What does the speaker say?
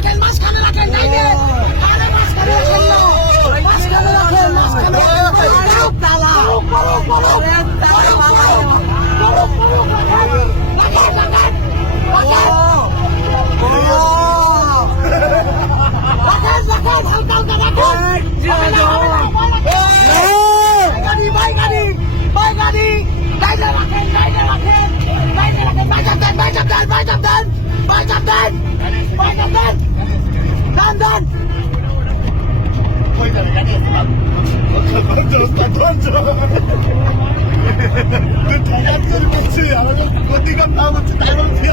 রাখেন, মাঝখানে রাখেন, নাই রে। আরে মাঝখানে রাখেন না। মাঝখানে রাখেন, মাঝখানে রাখেন। করুক তালা। করুক, করুক। করুক, করুক, রাখেন। রাখেন, রাখেন। রাখেন। রাখেন, রাখেন, হালকা হালকা রাখেন। হবে না, হবে না, ভয় লাগে। গাড়ি, ভাই গাড়ি, ভাই গাড়ি। লাইনে রাখেন, লাইনে রাখেন। লাইনে রাখেন, ভাই চাপ দেন, ভাই চাপ দেন, ভাই চাপ দেন। ভাই চাপ দেন, ভাই চাপ দেন। দেন, দেন। গতিকার নাম হচ্ছে তাই বলছি